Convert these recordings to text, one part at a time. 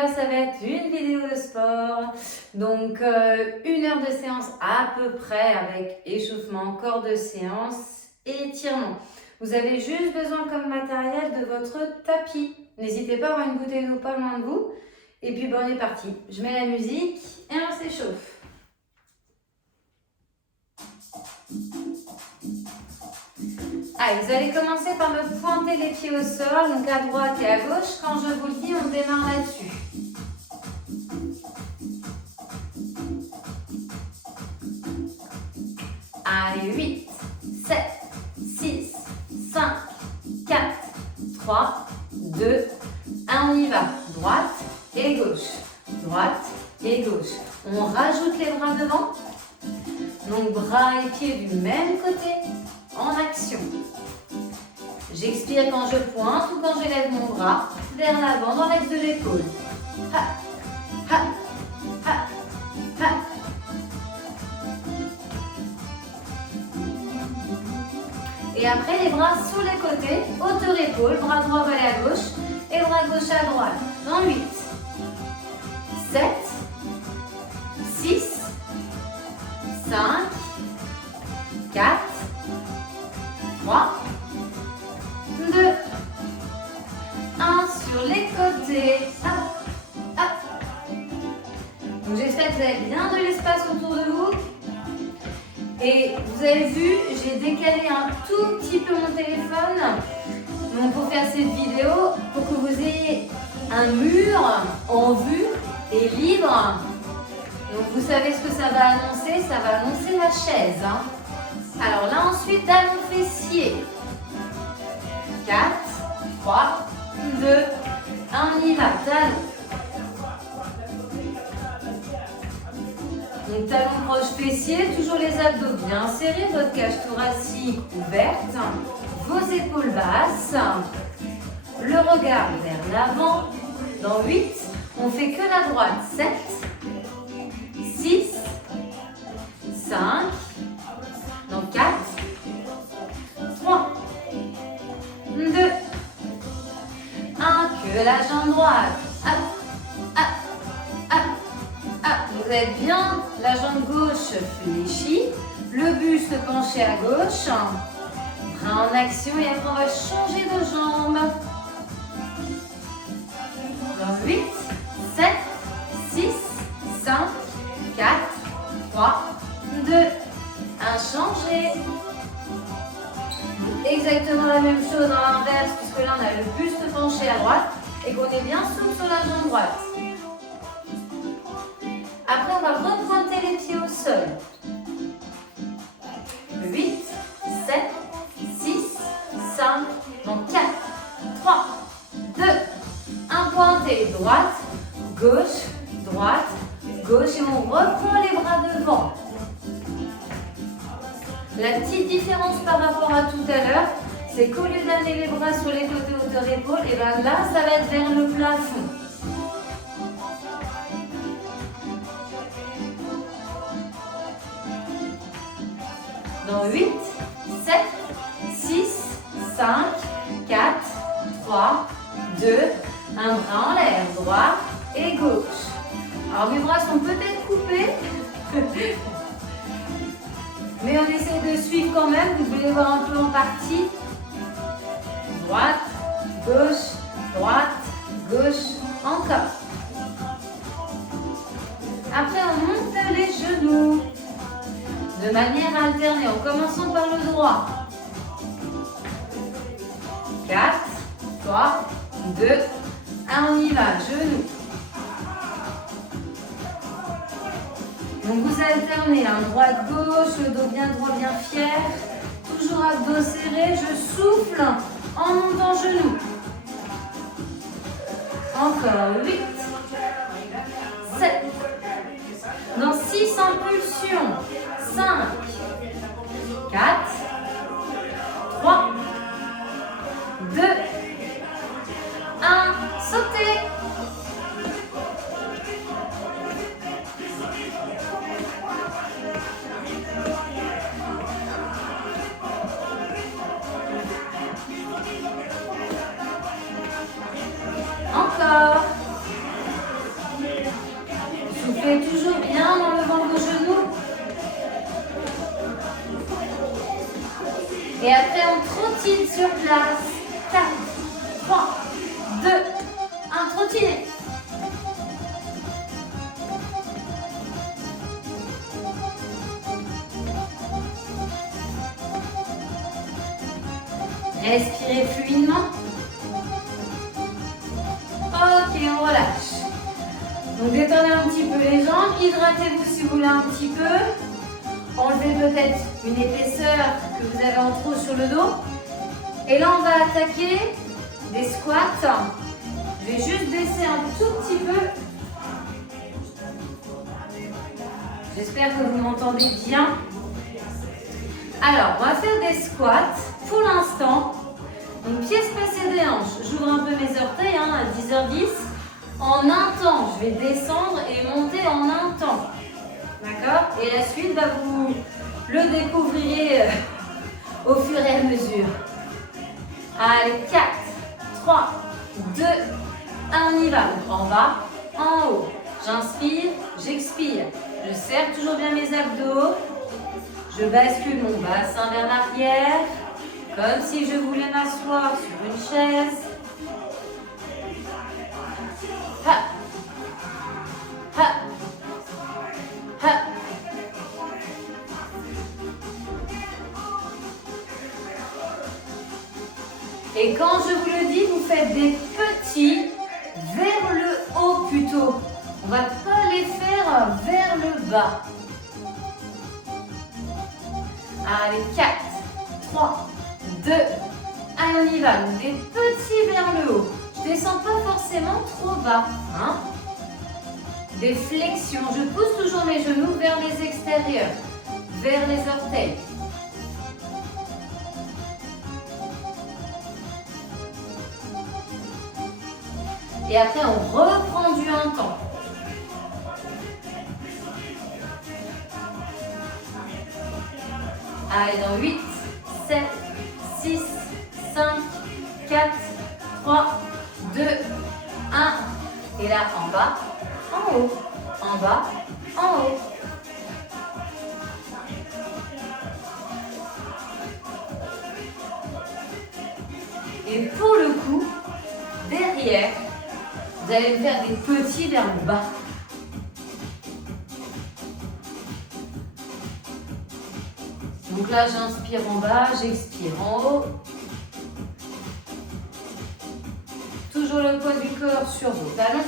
là, ça va être une vidéo de sport. Donc, 1 heure de séance à peu près avec échauffement, corps de séance et étirement. Vous avez juste besoin comme matériel de votre tapis. N'hésitez pas à avoir une bouteille d'eau pas loin de vous. Et puis, on est parti. Je mets la musique et on s'échauffe. Allez, vous allez commencer par me pointer les pieds au sol, donc à droite et à gauche. Quand je vous le dis, on démarre là-dessus. Allez, 8, 7, 6, 5, 4, 3, 2, 1, on y va. Droite et gauche, droite et gauche. On rajoute les bras devant. Donc, bras et pieds du même côté, en action. J'expire quand je pointe ou quand j'élève mon bras vers l'avant dans l'axe de l'épaule. Ha, ha, ha, ha. Et après, les bras sous les côtés, hauteur épaule, bras droit va à gauche et bras gauche à droite. Dans 8, 7, 6, 5, 4, 3, 2, 1 sur les côtés. Hop, hop. Donc j'espère que vous avez bien de l'espace autour de vous. Et vous avez vu, j'ai décalé un tout petit peu mon téléphone donc pour faire cette vidéo, pour que vous ayez un mur en vue et libre. Donc vous savez ce que ça va annoncer, ça va annoncer la chaise. Alors là ensuite, talons fessiers. 4, 3, 2, 1, on y va, talons. Donc talons proches fessiers, toujours les abdos bien serrés, votre cage thoracique ouverte, vos épaules basses, le regard vers l'avant. Dans 8, on fait que la droite. 7, 6, 5, dans 4, 3, 2, 1, que la jambe droite. Hop, hop, hop, hop. Vous êtes bien, la jambe gauche fléchie, le buste penché à gauche, bras en action et après on va changer de jambe. Dans 8, 7, 6, 5, 4, 3, 2, 1, changer. Exactement la même chose dans l'inverse, puisque là on a le buste penché à droite et qu'on est bien souple sur la jambe droite. Après, on va repointer les pieds au sol. 8, 7, 6, 5, donc 4, 3, 2, 1, pointé. Droite, gauche, droite, gauche. Et on reprend les bras devant. La petite différence par rapport à tout à l'heure, c'est qu'au lieu d'amener les bras sur les côtés hauteur épaule, et bien là, ça va être vers le plafond. Dans 8, 7, 6, 5, 4, 3, 2, un bras en l'air, droit et gauche. Alors mes bras sont peut-être coupés, mais on essaie de suivre quand même, vous devez les voir un peu en partie. Droite, gauche, encore. Après on monte les genoux. De manière alternée, en commençant par le droit. 4, 3, 2, 1, on y va, genoux. Donc vous alternez, droite-gauche, le dos bien droit, bien fier. Toujours abdos serrés, je souffle en montant genoux. Encore 8, 7, dans 6 impulsions. 5, 4, 3, 2, 1, sautez. Encore. place. 4, 3, 2, 1, trottinez. Respirez fluidement. Ok, on relâche. Donc détendez un petit peu les jambes, hydratez-vous si vous voulez un petit peu. Enlevez peut-être une épaisseur que vous avez en trop sur le dos. Et là, on va attaquer des squats. Je vais juste baisser un tout petit peu. J'espère que vous m'entendez bien. Alors, on va faire des squats pour l'instant. Donc, pieds spacés des hanches. J'ouvre un peu mes orteils à 10h10. En un temps, je vais descendre et monter en un temps. D'accord? Et la suite, vous le découvrirez au fur et à mesure. Allez, 4, 3, 2, 1, on y va. Donc, en bas, en haut. J'inspire, j'expire. Je serre toujours bien mes abdos. Je bascule mon bassin vers l'arrière, comme si je voulais m'asseoir sur une chaise. Ha. Ha. Ha. Et quand je vous le dis, vous faites des petits vers le haut plutôt. On ne va pas les faire vers le bas. Allez, 4, 3, 2, 1, on y va. Donc des petits vers le haut. Je ne descends pas forcément trop bas. Hein? Des flexions. Je pousse toujours mes genoux vers les extérieurs, vers les orteils. Et après, on reprend du un temps. Allez, dans 8, 7, 6, 5, 4, 3, 2, 1. Et là, en bas, en haut, en bas, en haut. Et pour le coup, derrière, vous allez me faire des petits vers le bas. Donc là, j'inspire en bas, j'expire en haut. Toujours le poids du corps sur vos talons.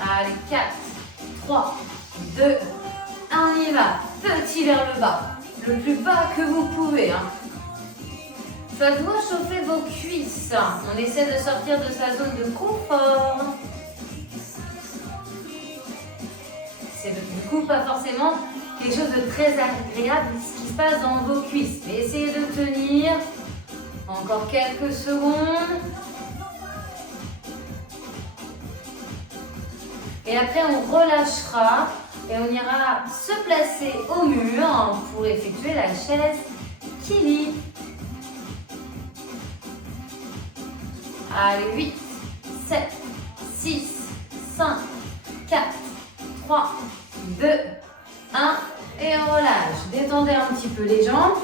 Allez, 4, 3, 2, 1, on y va. Petit vers le bas. Le plus bas que vous pouvez. Hein. Ça doit chauffer vos cuisses. On essaie de sortir de sa zone de confort. C'est du coup pas forcément quelque chose de très agréable ce qui se passe dans vos cuisses. Mais essayez de tenir encore quelques secondes. Et après, on relâchera et on ira se placer au mur pour effectuer la chaise Kili. Allez, 8, 7, 6, 5, 4, 3, 2, 1. Et on relâche. Détendez un petit peu les jambes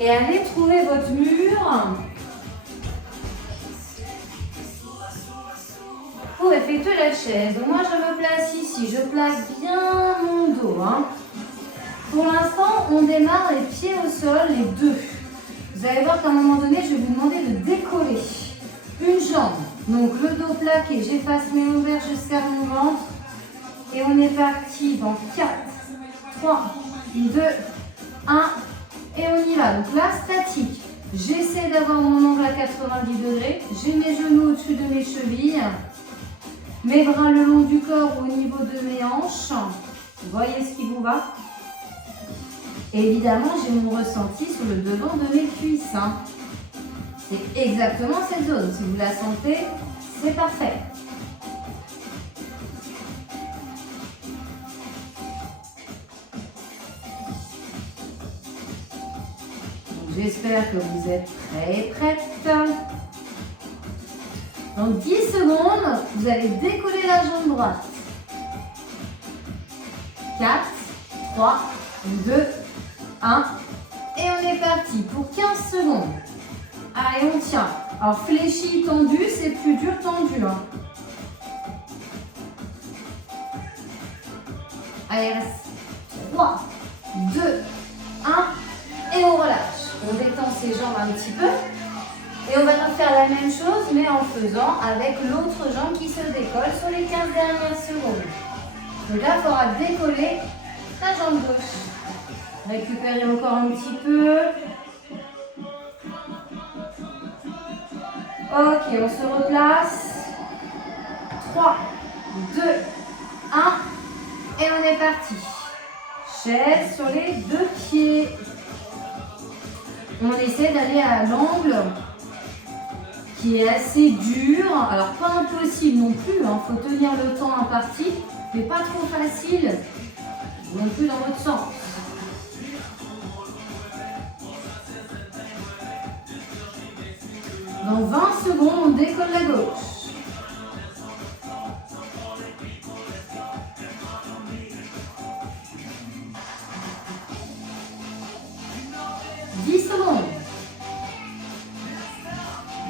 et allez trouver votre mur pour effectuer la chaise. Donc moi, je me place ici. Je place bien mon dos. Hein. Pour l'instant, on démarre les pieds au sol, les deux. Vous allez voir qu'à un moment donné, je vais vous demander de décoller. Une jambe, donc le dos plaqué, j'efface mes ovaires, je serre mon ventre. Et on est parti dans 4, 3, 2, 1. Et on y va. Donc là, statique. J'essaie d'avoir mon angle à 90 degrés. J'ai mes genoux au-dessus de mes chevilles. Mes bras le long du corps au niveau de mes hanches. Vous voyez ce qui vous va? Et évidemment, j'ai mon ressenti sur le devant de mes cuisses. Hein. C'est exactement cette zone. Si vous la sentez, c'est parfait. J'espère que vous êtes prêts et prêtes. Dans 10 secondes, vous allez décoller la jambe droite. 4, 3, 2, 1. Et on est parti pour 15 secondes. Allez, on tient. Alors, fléchi, tendu, c'est plus dur, tendu. Hein. Allez, reste 3, 2, 1. Et on relâche. On détend ses jambes un petit peu. Et on va refaire la même chose, mais en faisant avec l'autre jambe qui se décolle sur les 15 dernières secondes. Donc là, il faudra décoller la jambe gauche. Récupérer encore un petit peu. Ok, on se replace. 3, 2, 1. Et on est parti. Chaise sur les deux pieds. On essaie d'aller à l'angle qui est assez dur. Alors, pas impossible non plus. Il faut tenir le temps imparti, mais pas trop facile non plus dans votre sens. Dans 20 secondes, on décolle la gauche.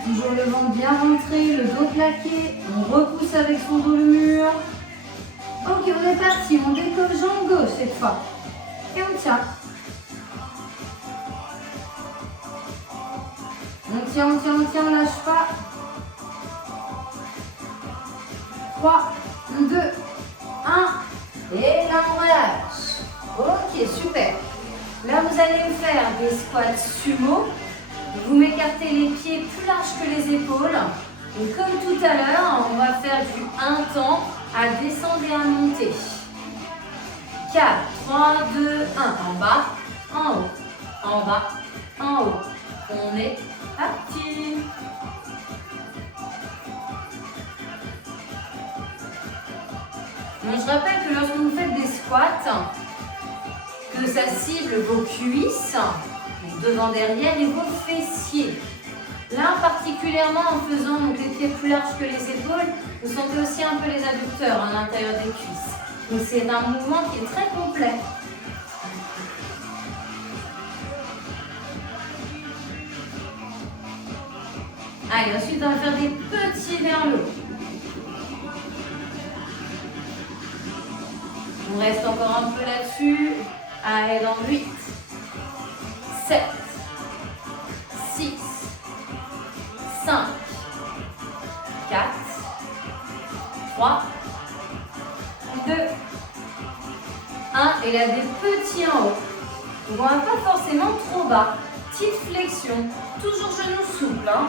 Toujours le ventre bien rentré, le dos plaqué. On repousse avec son dos le mur. Ok, on est parti. On décolle jambe gauche cette fois. Et on tient. On tient, on lâche pas. 3, 2, 1. Et là, on relâche. Ok, super. Là, vous allez faire des squats sumo. Vous m'écartez les pieds plus larges que les épaules. Donc, comme tout à l'heure, on va faire du 1 temps à descendre et à monter. 4, 3, 2, 1. En bas, en haut, en bas, en haut. On est parti. Donc, je rappelle que lorsque vous faites des squats, que ça cible vos cuisses, devant, derrière et vos fessiers. Là, particulièrement en faisant donc, les pieds plus larges que les épaules, vous sentez aussi un peu les adducteurs à l'intérieur des cuisses. Donc c'est un mouvement qui est très complet. Allez, ensuite on va faire des petits vers le haut. On reste encore un peu là-dessus. Allez, dans 8, 7, 6, 5, 4, 3, 2, 1. Et là, des petits en haut. Donc, on ne va pas forcément trop bas. Petite flexion. Toujours genou souple. Hein.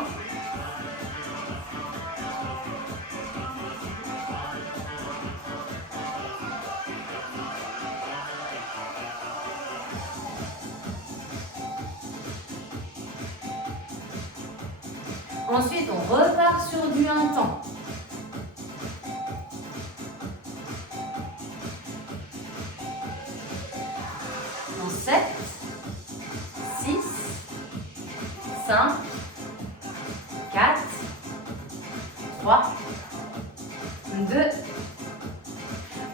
Ensuite, on repart sur du 1 temps. En 7, 6, 5, 4, 3, 2,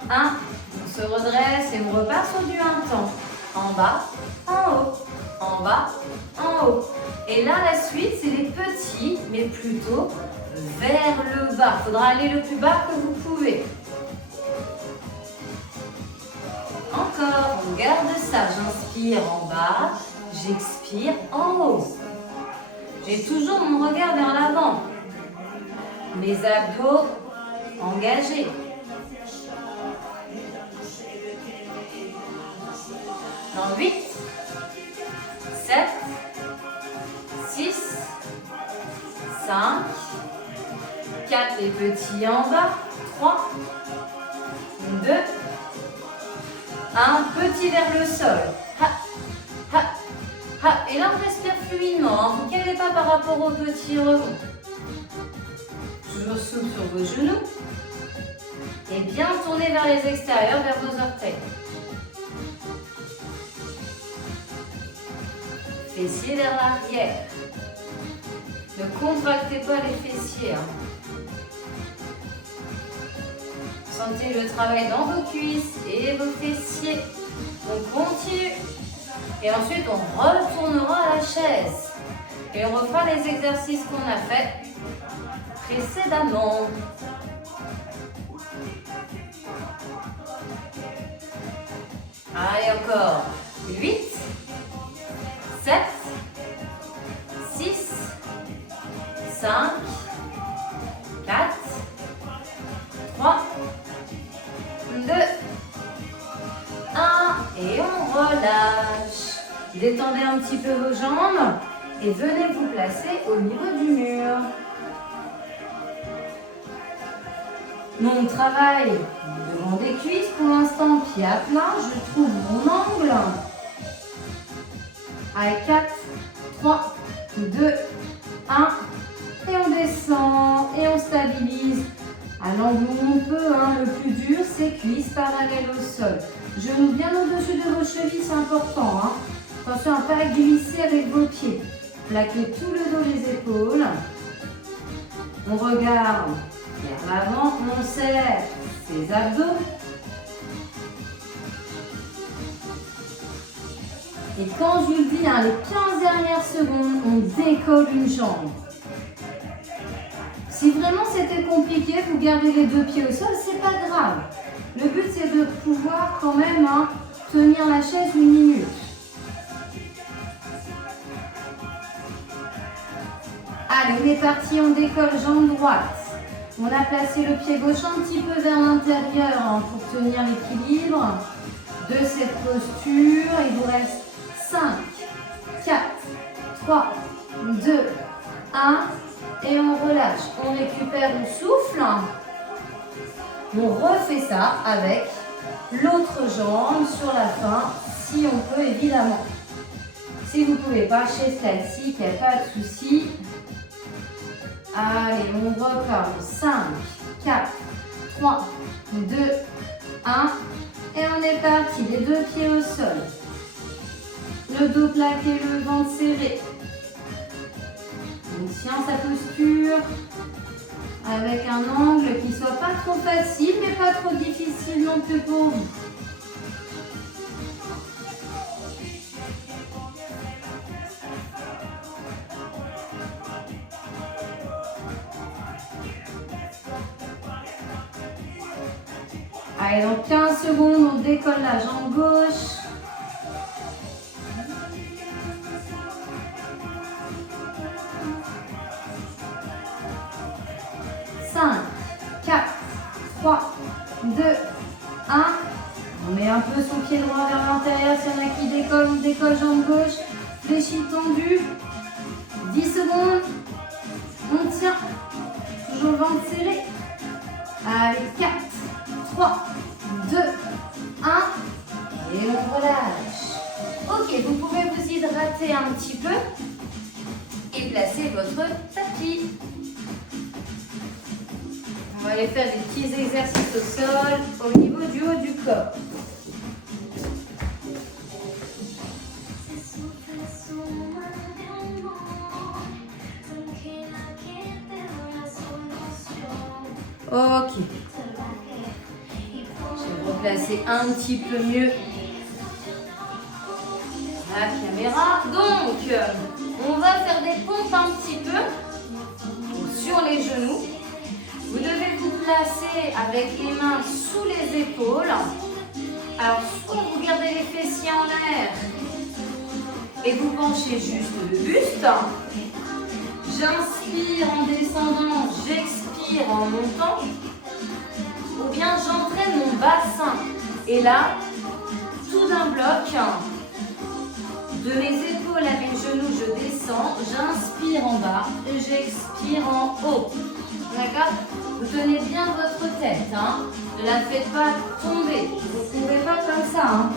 1. On se redresse et on repart sur du 1 temps. En bas, en haut, en bas, en haut. Et là, la suite, c'est les petits, mais plutôt vers le bas. Il faudra aller le plus bas que vous pouvez. Encore, on garde ça. J'inspire en bas, j'expire en haut. J'ai toujours mon regard vers l'avant. Mes abdos engagés. Dans 8, 7, 6, 5, 4, les petits en bas, 3, 2, 1, petit vers le sol. Ha, ha, ha. Et là, on respire fluidement. Vous ne calez pas par rapport au petit rebond. Toujours souple sur vos genoux. Et bien tourner vers les extérieurs, vers vos orteils. Fessiers vers l'arrière. Ne contractez pas les fessiers. Hein. Sentez le travail dans vos cuisses et vos fessiers. On continue. Et ensuite, on retournera à la chaise. Et on refera les exercices qu'on a fait précédemment. Allez, encore. 8, 7, 6, 5, 4, 3, 2, 1. Et on relâche. Détendez un petit peu vos jambes et venez vous placer au niveau du mur. Mon travail devant des cuisses, pour l'instant, pied à plat, je trouve mon angle. Allez, 4, 3, 2, 1. Et on descend et on stabilise. À l'angle où on peut, hein. Le plus dur, c'est cuisses parallèles au sol. Genoux bien au-dessus de vos chevilles, c'est important. Hein. Attention à ne pas glisser avec vos pieds. Plaquez tout le dos, les épaules. On regarde vers l'avant, on serre ses abdos. Et quand je vous le dis, hein, les 15 dernières secondes, on décolle une jambe. Si vraiment c'était compliqué, vous gardez les deux pieds au sol, c'est pas grave. Le but, c'est de pouvoir quand même tenir la chaise 1 minute. Allez, on est parti, on décolle jambe droite. On a placé le pied gauche un petit peu vers l'intérieur pour tenir l'équilibre de cette posture. Il vous reste 5, 4, 3, 2, 1. Et on relâche. On récupère le souffle. On refait ça avec l'autre jambe sur la fin, si on peut évidemment. Si vous ne pouvez pas chez celle-ci, il n'y a pas de souci. Allez, on recolle. 5, 4, 3, 2, 1. Et on est parti. Les deux pieds au sol. Le dos plaqué, le ventre serré. On tient sa posture avec un angle qui ne soit pas trop facile, mais pas trop difficile non plus pour vous. Allez, dans 15 secondes, on décolle la jambe gauche. Cinq, 4, 3, 2, 1. On met un peu son pied droit vers l'intérieur. S'il y en a qui décollent, on décolle jambe gauche. Fléchis tendu. 10 secondes. On tient. Toujours le ventre serré. Allez, 4, 3, 2, 1. Et on relâche. Ok, vous pouvez vous hydrater un petit peu et placer votre tapis. On va aller faire des petits exercices au sol, au niveau du haut du corps. Ok. Je vais replacer un petit peu mieux la caméra. Donc, on va faire des pompes un petit peu sur les genoux. Vous devez vous placer avec les mains sous les épaules. Alors, soit vous gardez les fessiers en l'air et vous penchez juste le buste. J'inspire en descendant, j'expire en montant. Ou bien j'entraîne mon bassin. Et là, tout d'un bloc, de mes épaules à mes genoux, je descends, j'inspire en bas et j'expire en haut. D'accord? Vous tenez bien votre tête. Ne la faites pas tomber. Vous ne pouvez pas comme ça.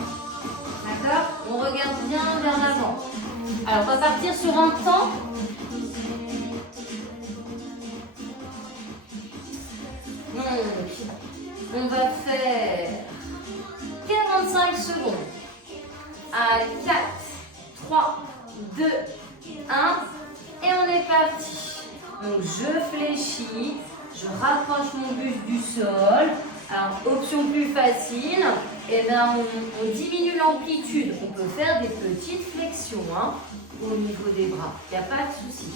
D'accord? On regarde bien vers l'avant. Alors, on va partir sur un temps. Donc, on va faire 45 secondes. Allez, 4, 3, 2, 1. Et on est parti. Donc, je fléchis. Je rapproche mon buste du sol Alors, option plus facile, eh ben, on diminue l'amplitude. On peut faire des petites flexions hein, au niveau des bras. Il n'y a pas de souci.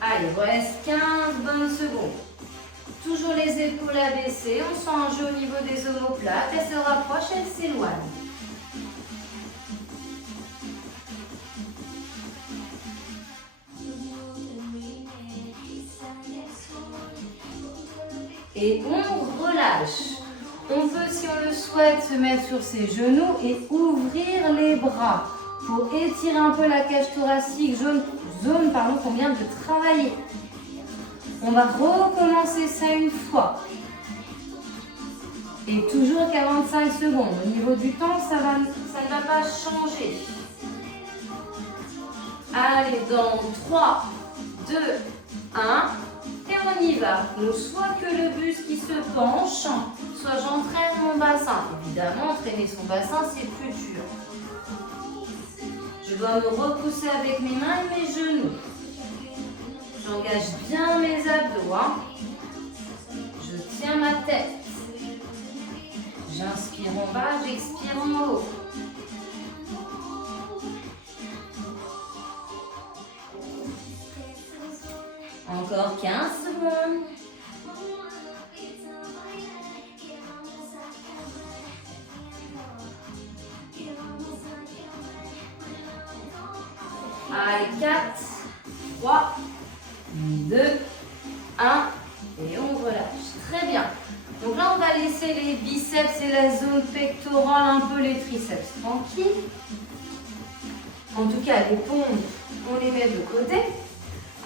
Allez, il vous reste 15 bonnes secondes. Toujours les épaules abaissées. On sent un jeu au niveau des omoplates. Elle se rapproche, elle s'éloigne. Et on relâche. On peut, si on le souhaite, se mettre sur ses genoux et ouvrir les bras pour étirer un peu la cage thoracique, zone qu'on vient de travailler. On va recommencer ça une fois. Et toujours 45 secondes. Au niveau du temps, ça ne va pas changer. Allez, dans 3, 2, 1. Et on y va. Donc, soit que le buste qui se penche, soit j'entraîne mon bassin. Évidemment, entraîner son bassin, c'est plus dur. Je dois me repousser avec mes mains et mes genoux. J'engage bien mes abdos. Hein. Je tiens ma tête. J'inspire en bas, j'expire en haut. Encore 15 secondes. Allez, 4, 3, 2, 1. Et on relâche. Très bien. Donc là, on va laisser les biceps et la zone pectorale, un peu les triceps tranquilles. En tout cas, les pompes, on les met de côté.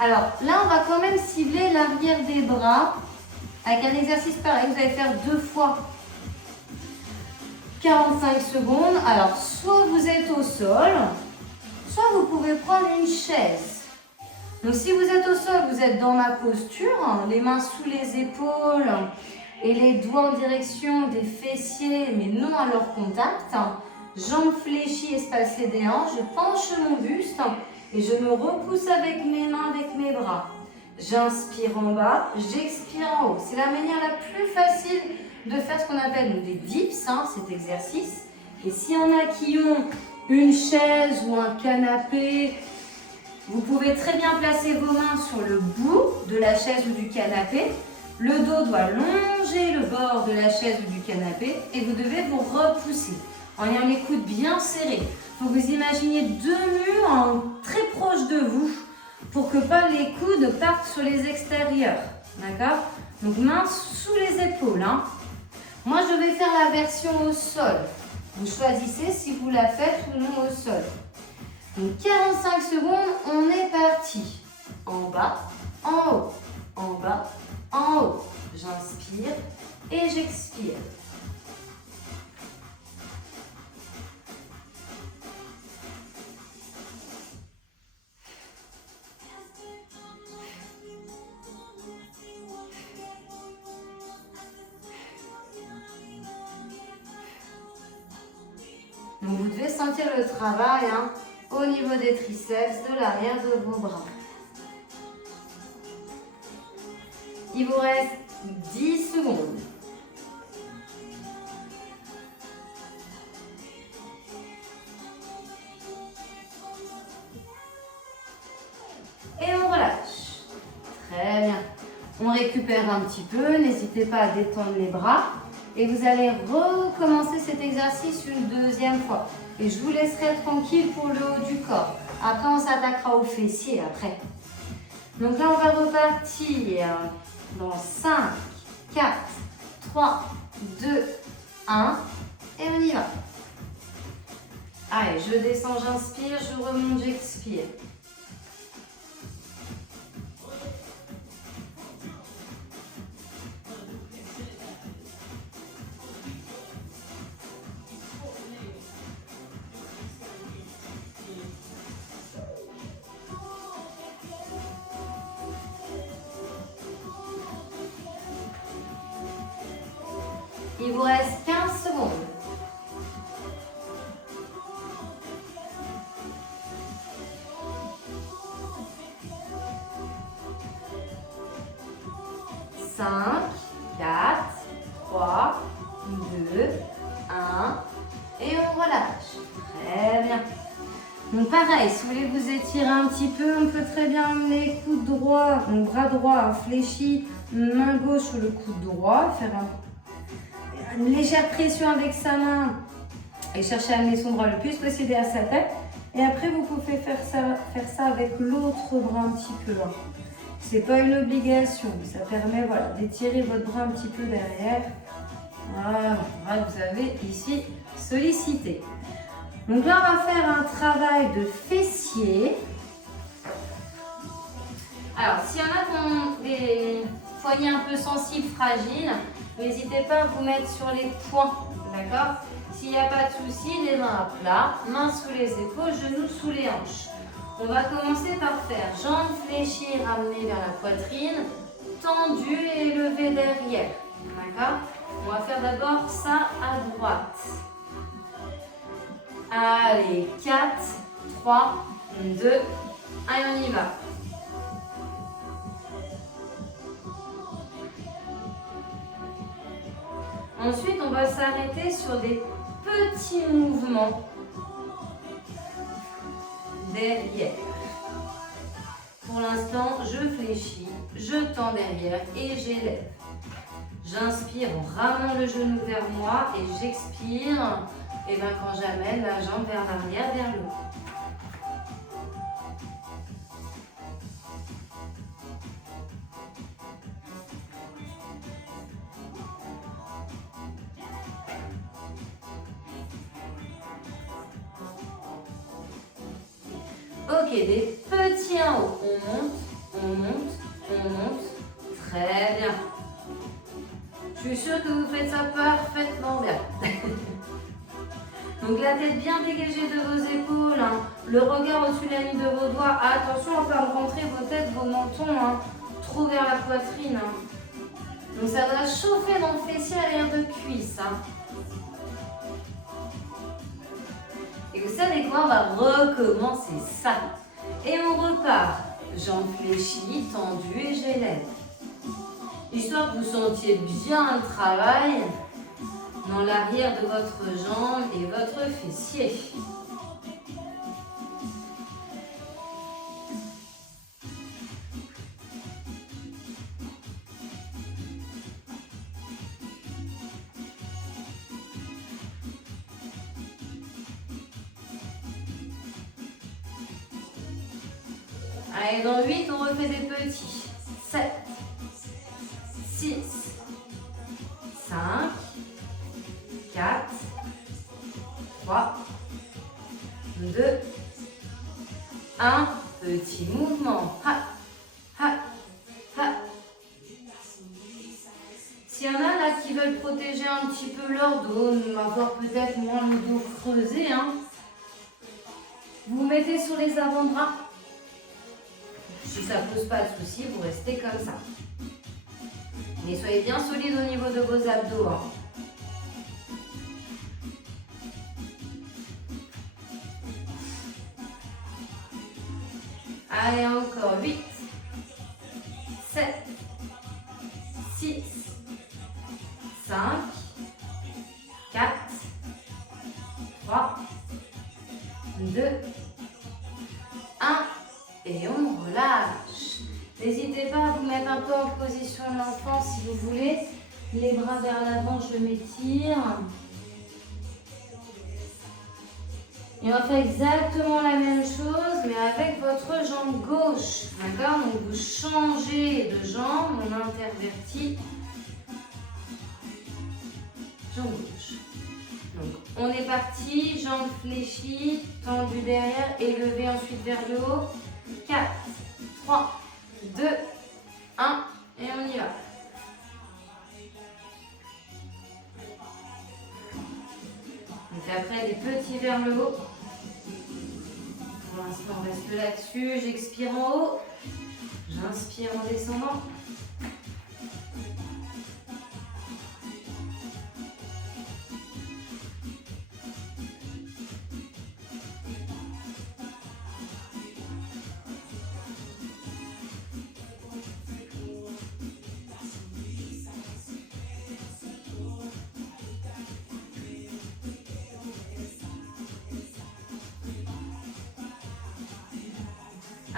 Alors là, on va quand même cibler l'arrière des bras avec un exercice pareil. Vous allez faire 2 fois 45 secondes. Alors, soit vous êtes au sol, soit vous pouvez prendre une chaise. Donc, si vous êtes au sol, vous êtes dans ma posture, hein, les mains sous les épaules et les doigts en direction des fessiers, mais non à leur contact. Jambes fléchies, espacées des hanches. Je penche mon buste. Et je me repousse avec mes mains, avec mes bras. J'inspire en bas, j'expire en haut. C'est la manière la plus facile de faire ce qu'on appelle des dips, hein, cet exercice. Et s'il y en a qui ont une chaise ou un canapé, vous pouvez très bien placer vos mains sur le bout de la chaise ou du canapé. Le dos doit longer le bord de la chaise ou du canapé et vous devez vous repousser en ayant les coudes bien serrés. Donc vous imaginez 2 murs hein, très proches de vous pour que pas les coudes partent sur les extérieurs. D'accord? Donc mains sous les épaules. Hein. Moi je vais faire la version au sol. Vous choisissez si vous la faites ou non au sol. Donc 45 secondes, on est parti. En bas, en haut, en bas, en haut. J'inspire et j'expire. Donc vous devez sentir le travail hein, au niveau des triceps, de l'arrière de vos bras. Il vous reste 10 secondes. Et on relâche. Très bien. On récupère un petit peu. N'hésitez pas à détendre les bras. Et vous allez recommencer cet exercice une 2e fois. Et je vous laisserai tranquille pour le haut du corps. Après, on s'attaquera aux fessiers après. Donc là, on va repartir dans 5, 4, 3, 2, 1. Et on y va. Allez, je descends, j'inspire, je remonte, j'expire. Il vous reste 15 secondes. 5, 4, 3, 2, 1. Et on relâche. Très bien. Donc pareil, si vous voulez vous étirer un petit peu, on peut très bien amener coude droit, donc bras droit fléchi, main gauche sur le coude droit, faire une légère pression avec sa main et chercher à amener son bras le plus possible derrière sa tête. Et après, vous pouvez faire ça avec l'autre bras un petit peu. C'est pas une obligation, ça permet voilà, d'étirer votre bras un petit peu derrière. Voilà, vous avez ici sollicité. Donc là, on va faire un travail de fessier. Alors, s'il y en a qui ont des poignets un peu sensibles, fragiles, n'hésitez pas à vous mettre sur les poings, d'accord? S'il n'y a pas de souci, les mains à plat, mains sous les épaules, genoux sous les hanches. On va commencer par faire jambes fléchies, ramenées vers la poitrine, tendues et élevées derrière, d'accord? On va faire d'abord ça à droite. Allez, 4, 3, 2, 1 et on y va. Ensuite, on va s'arrêter sur des petits mouvements derrière. Pour l'instant, je fléchis, je tends derrière et j'élève. J'inspire en ramenant le genou vers moi et j'expire. Et bien quand j'amène la jambe vers l'arrière, vers le haut. Ok, des petits en haut. On monte, on monte, on monte. Très bien. Je suis sûre que vous faites ça parfaitement bien. Donc la tête bien dégagée de vos épaules, hein. Le regard au-dessus de la ligne de vos doigts. Attention à ne pas rentrer vos têtes, vos mentons, hein, trop vers la poitrine. Hein. Donc ça va chauffer dans le fessier à l'air de cuisse. Hein. Et vous savez quoi, on va recommencer ça. Et on repart. Jambes fléchies, tendues et j'élève. Histoire que vous sentiez bien le travail dans l'arrière de votre jambe et votre fessier. Allez, dans 8, on refait des petits. 7, 6, 5, 4, 3, 2, 1. Petit mouvement. Ha, ha, ha. S'il y en a là qui veulent protéger un petit peu leur dos, avoir peut-être moins le dos creusé, hein, vous mettez sur les avant-bras. Si ça ne pose pas de souci, vous restez comme ça. Mais soyez bien solide au niveau de vos abdos. Hein. Allez, encore 8, 7, 6, 5, 4, 3, 2, 1. Et on relâche. N'hésitez pas à vous mettre un peu en position de l'enfant si vous voulez. Les bras vers l'avant, je m'étire. Et on va faire exactement la même chose, mais avec votre jambe gauche. D'accord? Donc vous changez de jambe, on intervertit. Jambe gauche. Donc on est parti, jambes fléchies, tendues derrière, élevées ensuite vers le haut. 4, 3, 2, 1, et on y va. Donc après, des petits vers le haut. Pour l'instant, on reste là-dessus. J'expire en haut. J'inspire en descendant.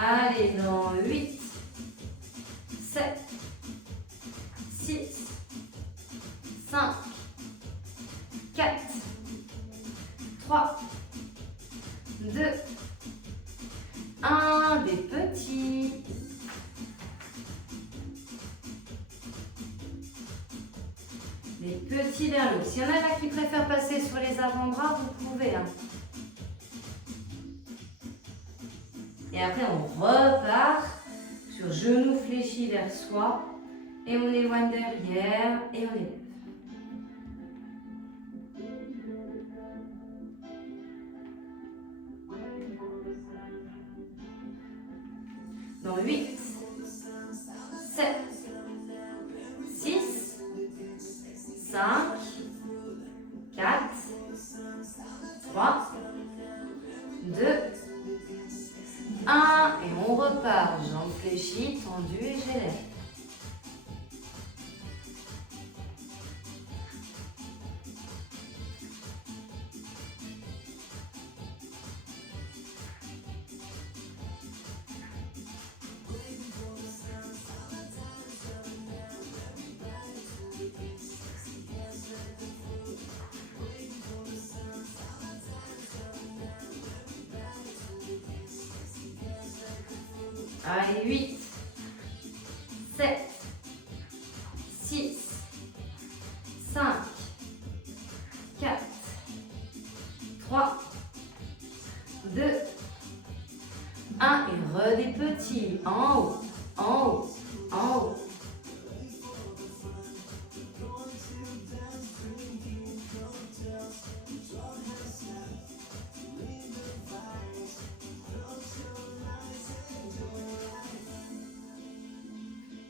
Allez, dans 8, 7, 6, 5, 4, 3, 2, 1, des petits. Des petits vers le haut. S'il y en a là qui préfèrent passer sur les avant-bras, vous pouvez. Hein. Et après, on repart sur genou fléchi vers soi. Et on éloigne derrière et on élève. Dans 8, 7, 6, 5, 4, 3, 2, 1. Et on repart. Jambes fléchies, tendues et j'élève. Allez, 8, 7, 6, 5, 4, 3, 2, 1. Et re des petits. En haut, en haut, en haut.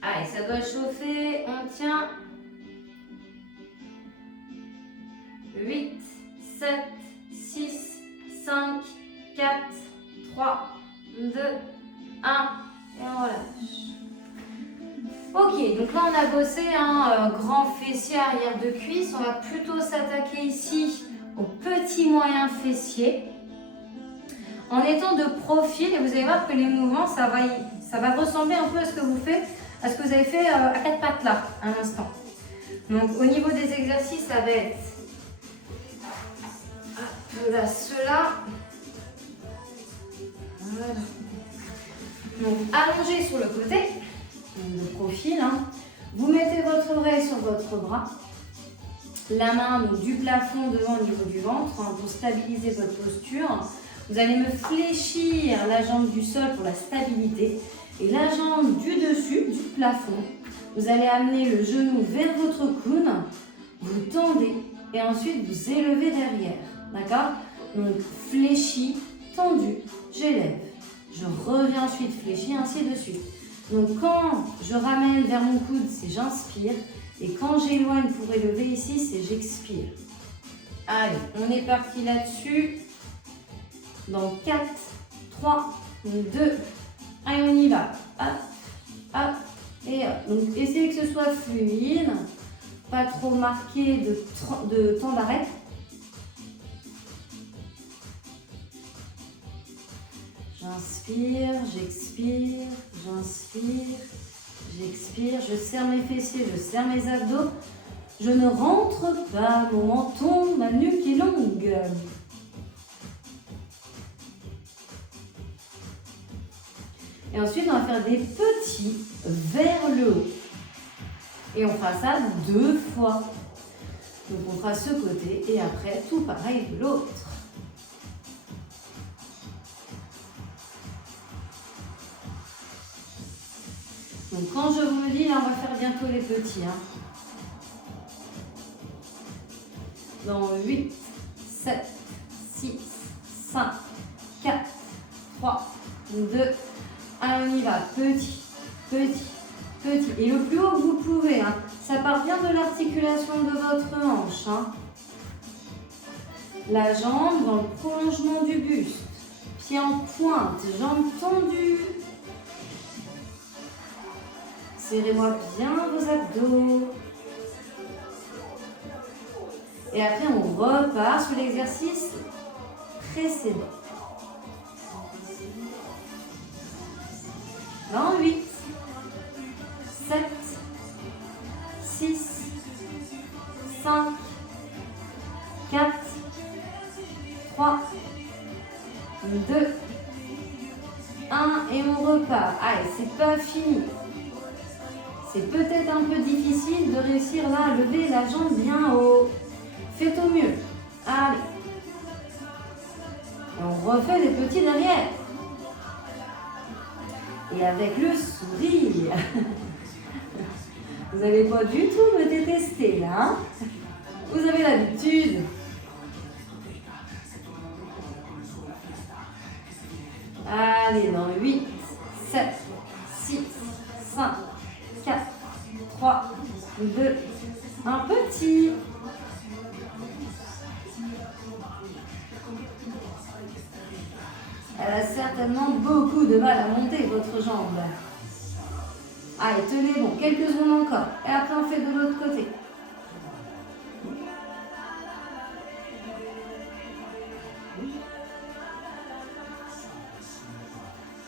Allez, ça doit chauffer, on tient. 8, 7, 6, 5, 4, 3, 2, 1. Et on relâche. Ok, donc là on a bossé un grand fessier arrière de cuisse. On va plutôt s'attaquer ici au petit moyen fessier. En étant de profil, et vous allez voir que les mouvements, ça va ressembler un peu à ce que vous faites. À ce que vous avez fait à 4 pattes là, un instant. Donc au niveau des exercices, ça va être là, cela. Voilà. Donc allongé sur le côté, le profil. Hein. Vous mettez votre oreille sur votre bras. La main donc, du plafond devant au niveau du ventre hein, pour stabiliser votre posture. Vous allez me fléchir la jambe du sol pour la stabilité. Et la jambe du dessus, du plafond, vous allez amener le genou vers votre cône, vous tendez et ensuite vous élevez derrière. D'accord? Donc fléchi, tendu, j'élève. Je reviens ensuite fléchi, ainsi de suite. Donc quand je ramène vers mon coude, c'est j'inspire. Et quand j'éloigne pour élever ici, c'est j'expire. Allez, on est parti là-dessus. Dans 4, 3, 2, allez, on y va. Hop, hop, et hop. Donc, essayez que ce soit fluide, pas trop marqué de temps d'arrêt. J'inspire, j'expire, j'inspire, j'expire. Je serre mes fessiers, je serre mes abdos. Je ne rentre pas, mon menton, ma nuque est longue. Et ensuite, on va faire des petits vers le haut. Et on fera ça 2 fois. Donc, on fera ce côté et après, tout pareil de l'autre. Donc, quand je vous le dis, là, on va faire bientôt les petits. Hein. Dans 8, 7, 6, 5, 4, 3, 2, allez, on y va. Petit, petit, petit. Et le plus haut que vous pouvez. Hein. Ça part bien de l'articulation de votre hanche. Hein. La jambe dans le prolongement du buste. Pied en pointe, jambes tendues. Serrez-moi bien vos abdos. Et après, on repart sur l'exercice précédent. Dans 8, 7, 6, 5, 4, 3, 2, 1 et on repart. Allez, c'est pas fini. C'est peut-être un peu difficile de réussir là à lever la jambe bien haut. Faites au mieux. Allez. Et on refait des petits derrière. Et avec le sourire. Vous n'allez pas du tout me détester là. Hein? Vous avez l'habitude. Allez, dans 8, 7, 6, 5, 4, 3, 2, un petit. Elle a certainement beaucoup de mal à monter votre jambe. Allez, tenez bon, quelques secondes encore. Et après, on fait de l'autre côté.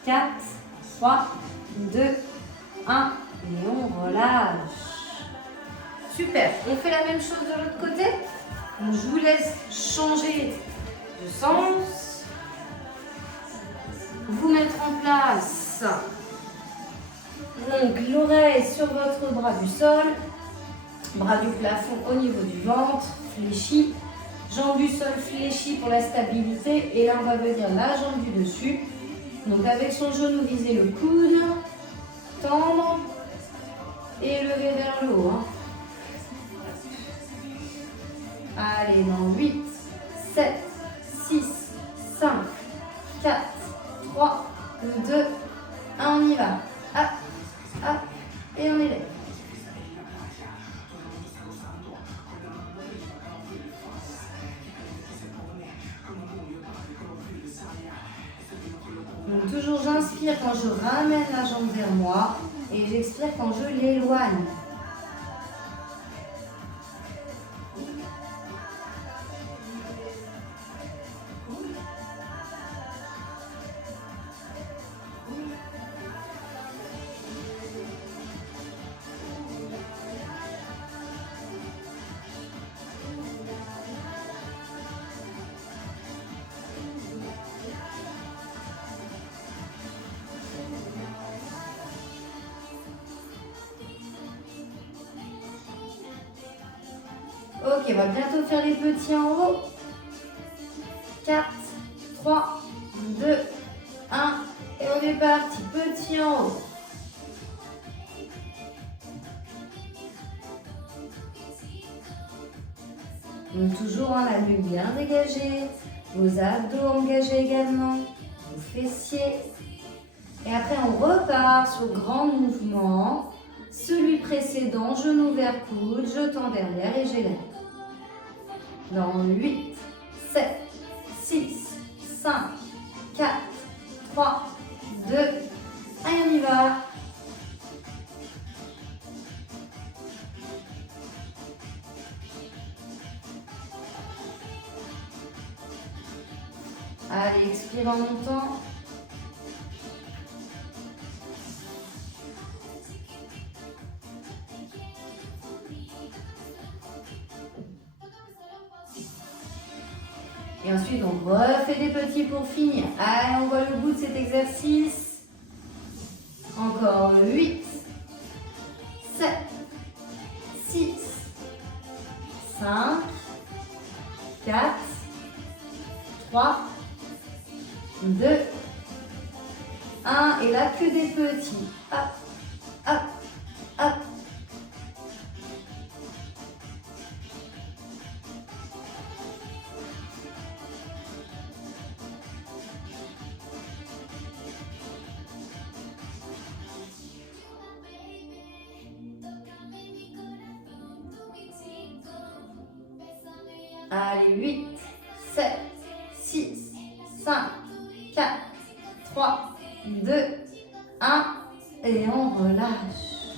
Quatre, 3, 2, 1. Et on relâche. Super. On fait la même chose de l'autre côté. Donc, je vous laisse changer de sens. Vous mettre en place. Donc, l'oreille sur votre bras du sol. Bras du plafond au niveau du ventre. Fléchi. Jambe du sol fléchie pour la stabilité. Et là, on va venir la jambe du dessus. Donc, avec son genou, visez le coude. Tendre. Et lever vers le haut. Hein. Allez, dans 8, 7, 6, 5, 4, 3, 2, 1, on y va. Hop, hop, et on élève. Donc toujours j'inspire quand je ramène la jambe vers moi et j'expire quand je l'éloigne. Ok, on va bientôt faire les petits en haut. 4, 3, 2, 1. Et on est parti. Petit en haut. Donc toujours la nuque bien dégagée. Vos abdos engagés également. Vos fessiers. Et après, on repart sur grand mouvement. Celui précédent, genou vers coude, je tends derrière et j'élève. Dans 8, 7, 6, 5, 4, 3, 2, 1, et on y va. Allez, expire en montant. Et ensuite, on refait des petits pour finir. Allez, on voit le bout de cet exercice. Encore 8, 7, 6, 5, 4, 3, 2, 1. Et là, que des petits. Hop, hop, hop. Allez, 8, 7, 6, 5, 4, 3, 2, 1. Et on relâche.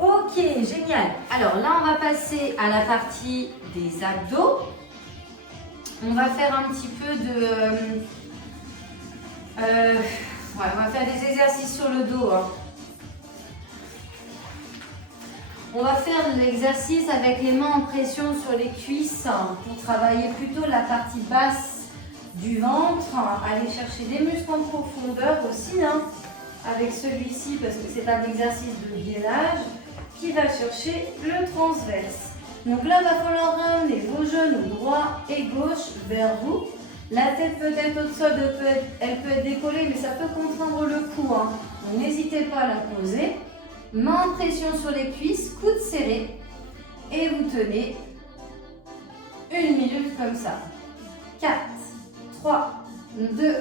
Ok, génial. Alors là, on va passer à la partie des abdos. On va faire un petit peu de... Ouais, on va faire des exercices sur le dos. Hein. On va faire de l'exercice avec les mains en pression sur les cuisses pour travailler plutôt la partie basse du ventre. Aller chercher des muscles en profondeur aussi, hein, avec celui-ci parce que c'est un exercice de gainage qui va chercher le transverse. Donc là, il va falloir ramener vos genoux droit et gauche vers vous. La tête peut être au sol, elle peut être décollée, mais ça peut contraindre le cou. Hein. Donc n'hésitez pas à la poser. Main en pression sur les cuisses, coudes serrés. Et vous tenez 1 minute comme ça. 4, 3, 2,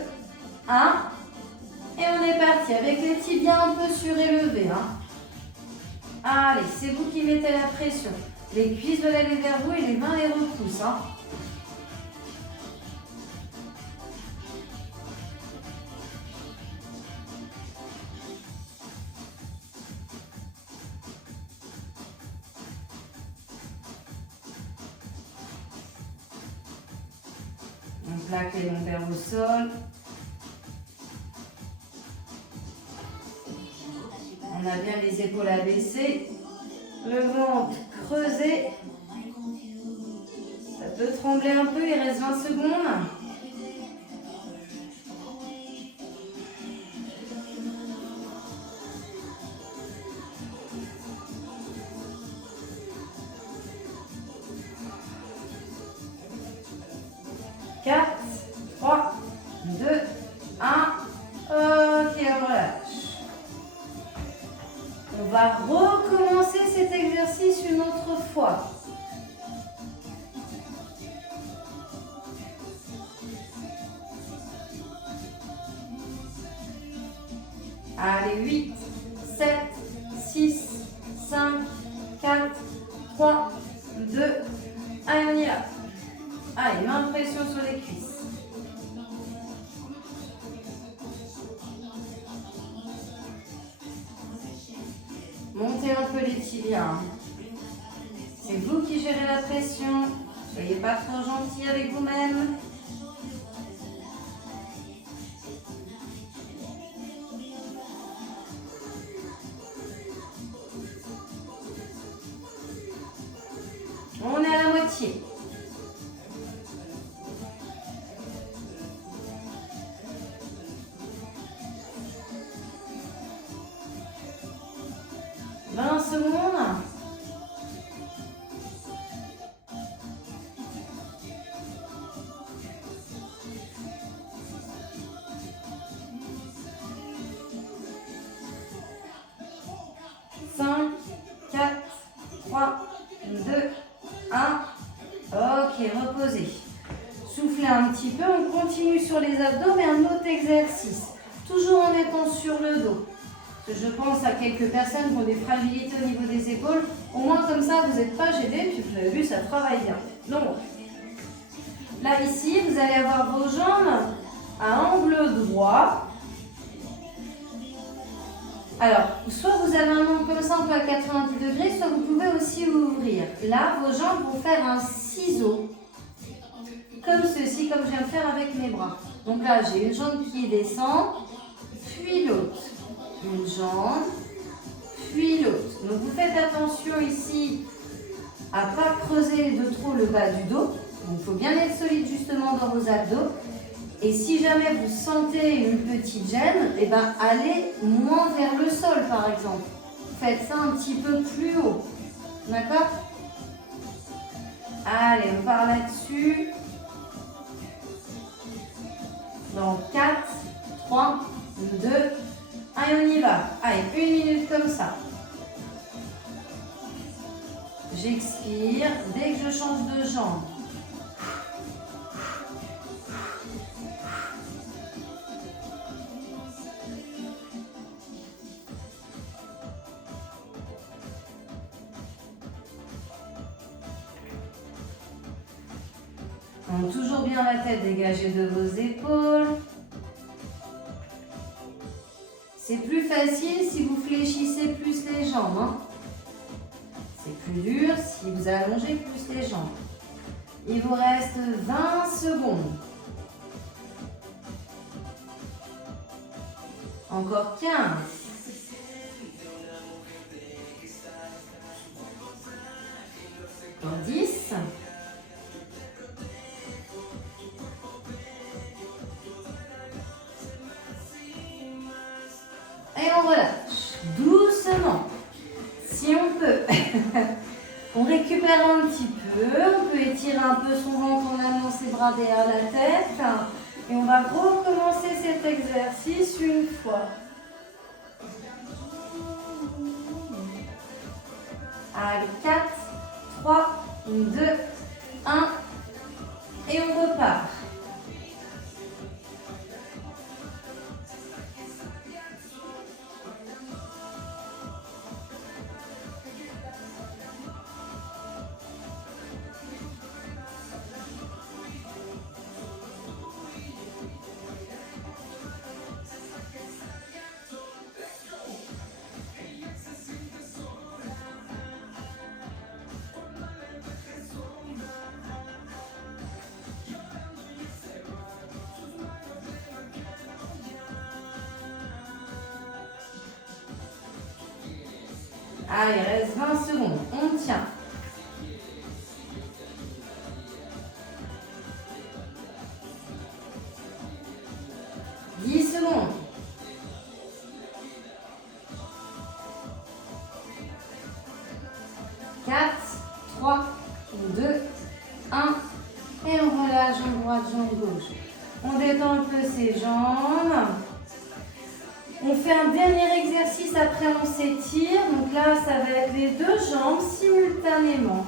1. Et on est parti avec les tibias un peu surélevés. Hein. Allez, c'est vous qui mettez la pression. Les cuisses veulent aller vers vous et les mains les repoussent. Hein. On plaque les lombaires au sol. On a bien les épaules abaissées, le ventre creusé. Ça peut trembler un peu, il reste 20 secondes. Quatre, 3, 2, 1. Ok, on relâche. On va recommencer cet exercice une autre fois. Allez, 8, 7, 6, 5, 4, 3, 2, allez, on y va. Allez, main de pression sur les cuisses. Montez un peu les tibias. C'est vous qui gérez la pression. Soyez pas trop gentil avec vous-même. On est à la moitié. Secondes. Cinq, 4, 3, 2, 1. Ok, reposez. Soufflez un petit peu. On continue sur les abdos, mais un autre exercice. Toujours en étant sur le dos. Je pense à quelques personnes qui ont des fragilités au niveau des épaules. Au moins comme ça, vous n'êtes pas gênés. Puis vous avez vu, ça travaille bien. Donc, là ici, vous allez avoir vos jambes à angle droit. Alors, soit vous avez un angle comme ça, un peu à 90 degrés, soit vous pouvez aussi ouvrir. Là, vos jambes vont faire un ciseau. Comme ceci, comme je viens de faire avec mes bras. Donc là, j'ai une jambe qui descend, puis l'autre. Une jambe, puis l'autre. Donc vous faites attention ici à ne pas creuser de trop le bas du dos. Donc il faut bien être solide justement dans vos abdos. Et si jamais vous sentez une petite gêne, eh ben, allez moins vers le sol par exemple. Faites ça un petit peu plus haut. D'accord? Allez, on part là-dessus. Dans 4, 3, 2, allez, on y va. Allez, 1 minute comme ça. J'expire dès que je change de jambe. Donc, toujours bien la tête dégagée de vos épaules. C'est plus facile si vous fléchissez plus les jambes. Hein. C'est plus dur si vous allongez plus les jambes. Il vous reste 20 secondes. Encore 15. Encore 10. Et on relâche doucement. Si on peut, on récupère un petit peu. On peut étirer un peu son ventre en amenant ses bras derrière la tête. Et on va recommencer cet exercice une fois. Allez, 4, 3, 2, 1. Et on repart. Allez, reste 20 secondes. On tient. Secondes. 4, 3, 2, 1. Et on relâche jambe droite, jambe gauche. On détend un peu ses jambes. On fait un dernier exercice, après on s'étire. Donc là, ça va être les deux jambes simultanément.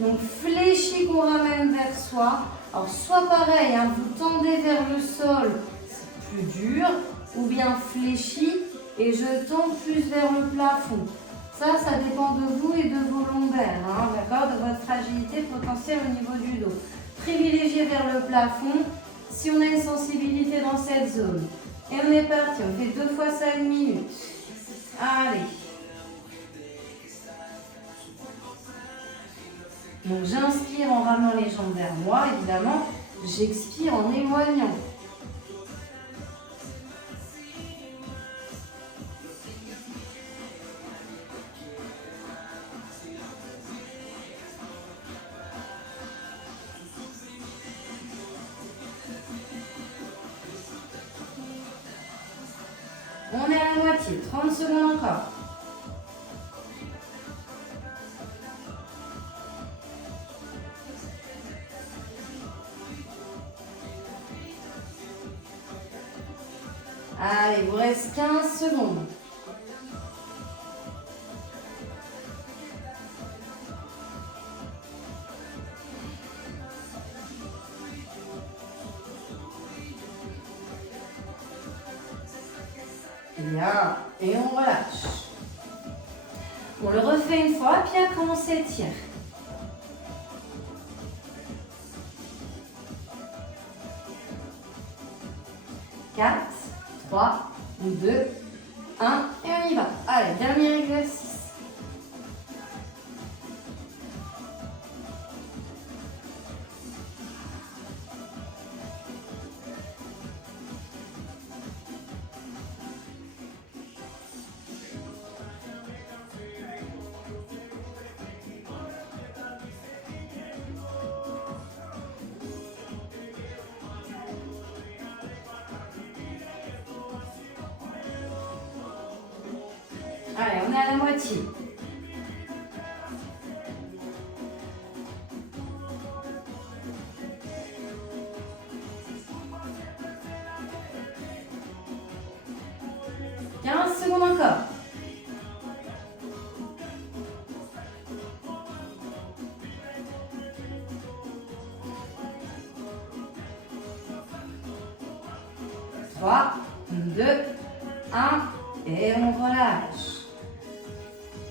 Donc fléchi qu'on ramène vers soi. Alors soit pareil, hein, vous tendez vers le sol, c'est plus dur. Ou bien fléchi et je tends plus vers le plafond. Ça dépend de vous et de vos lombaires, hein, d'accord, de votre fragilité potentielle au niveau du dos. Privilégiez vers le plafond si on a une sensibilité dans cette zone. Et on est parti, on fait 2 fois ça 1 minute. Allez. Donc j'inspire en ramenant les jambes vers moi, évidemment. J'expire en éloignant. On est à la moitié, 30 secondes encore. Allez, il vous reste 15 secondes. Bien, et on relâche. On le refait une fois, puis après on s'étire. Quatre, 3, 2, 1, et on y va. Allez, dernier exercice. Allez, on est à la moitié. Secondes encore. Trois, 2, 1 et on relâche.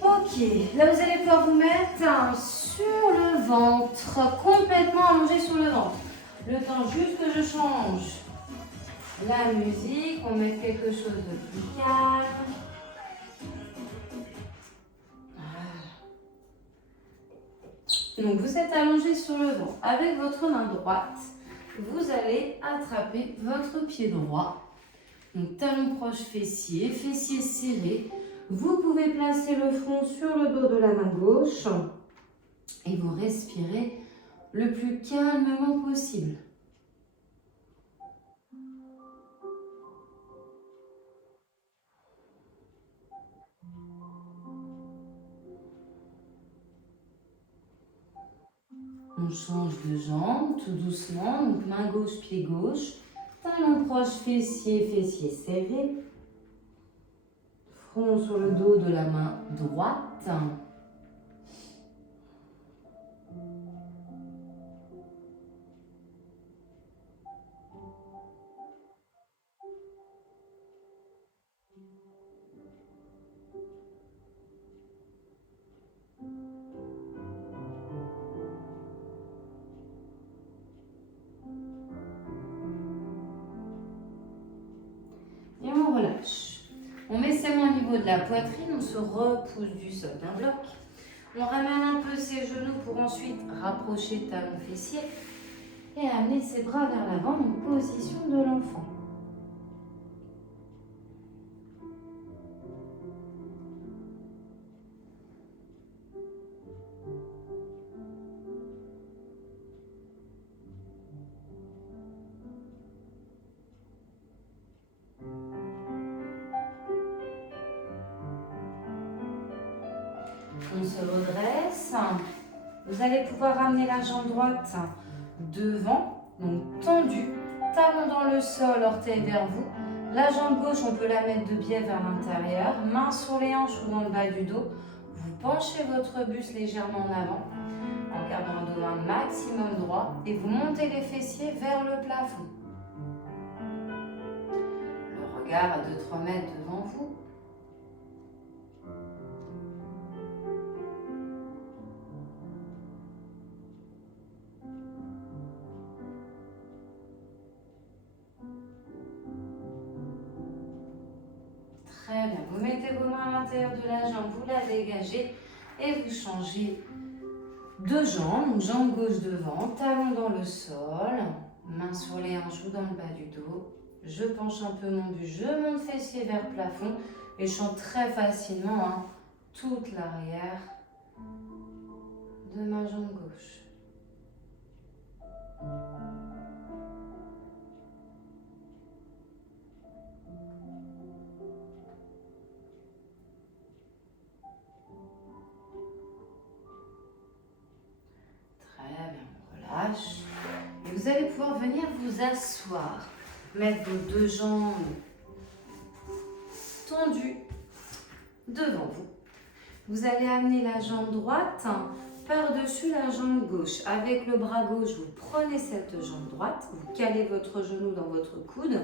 Ok, là vous allez pouvoir vous mettre sur le ventre, complètement allongé sur le ventre. Le temps juste que je change la musique, on met quelque chose de plus calme. Donc vous êtes allongé sur le ventre. Avec votre main droite, vous allez attraper votre pied droit Donc talon proche fessier, fessier serré. Vous pouvez placer le front sur le dos de la main gauche et vous respirez le plus calmement possible. On change de jambe tout doucement, donc main gauche, pied gauche, talon proche, fessier, fessier serré, front sur le dos de la main droite. Et on relâche. On met ses mains au niveau de la poitrine, on se repousse du sol d'un bloc. On ramène un peu ses genoux pour ensuite rapprocher talon fessier et amener ses bras vers l'avant en position de l'enfant. On se redresse. Vous allez pouvoir amener la jambe droite devant, donc tendue, talon dans le sol, orteil vers vous. La jambe gauche, on peut la mettre de biais vers l'intérieur, main sur les hanches ou dans le bas du dos. Vous penchez votre buste légèrement en avant, en gardant un dos un maximum droit, et vous montez les fessiers vers le plafond. Le regard à 2-3 mètres devant vous. Très bien, vous mettez vos mains à l'intérieur de la jambe, vous la dégagez et vous changez de jambe, donc jambe gauche devant, talon dans le sol, main sur les hanches ou dans le bas du dos. Je penche un peu mon buste, je monte fessier vers le plafond et je sens très facilement toute l'arrière de ma jambe gauche. Et vous allez pouvoir venir vous asseoir, mettre vos deux jambes tendues devant vous. Vous allez amener la jambe droite par-dessus la jambe gauche. Avec le bras gauche, vous prenez cette jambe droite, vous calez votre genou dans votre coude,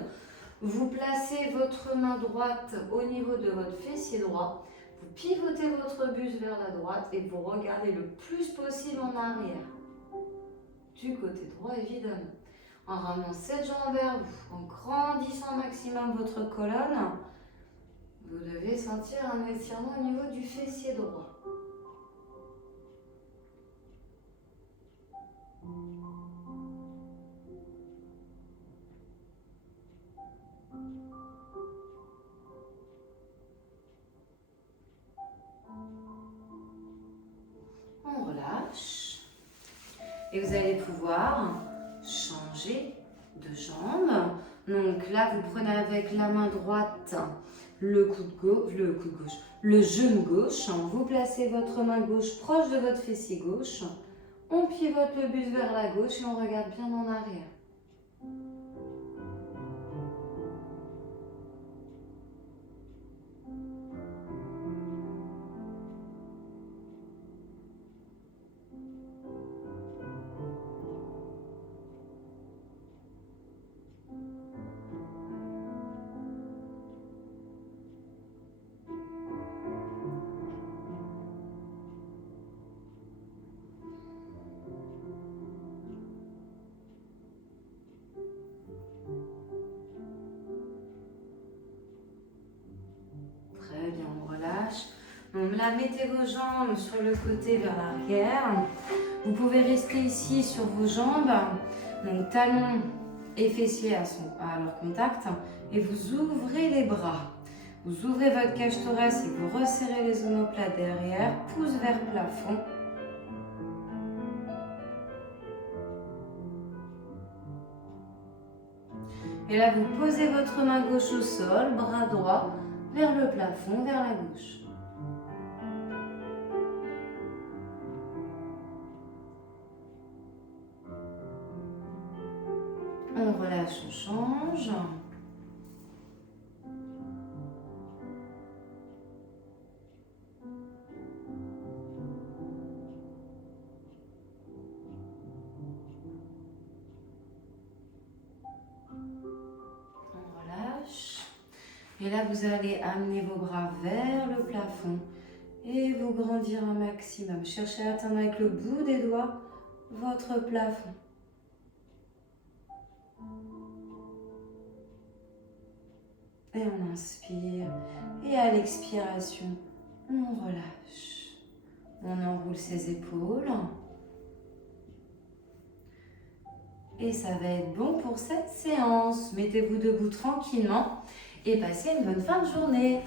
vous placez votre main droite au niveau de votre fessier droit, vous pivotez votre buste vers la droite et vous regardez le plus possible en arrière. Du côté droit évidemment, en ramenant cette jambe vers vous, en grandissant au maximum votre colonne, vous devez sentir un étirement au niveau du fessier droit. On relâche. Et vous allez pouvoir changer de jambe. Donc là, vous prenez avec la main droite le genou gauche. Vous placez votre main gauche proche de votre fessier gauche. On pivote le buste vers la gauche et on regarde bien en arrière. Donc là, mettez vos jambes sur le côté vers l'arrière. Vous pouvez rester ici sur vos jambes. Donc talons et fessiers à leur contact. Et vous ouvrez les bras. Vous ouvrez votre cage thoracique, vous resserrez les omoplates derrière, pouce vers plafond. Et là, vous posez votre main gauche au sol, bras droit vers le plafond, vers la gauche. On relâche, on change. Et là, vous allez amener vos bras vers le plafond et vous grandir un maximum. Cherchez à atteindre avec le bout des doigts votre plafond. Et on inspire. Et à l'expiration, on relâche. On enroule ses épaules. Et ça va être bon pour cette séance. Mettez-vous debout tranquillement et passez une bonne fin de journée.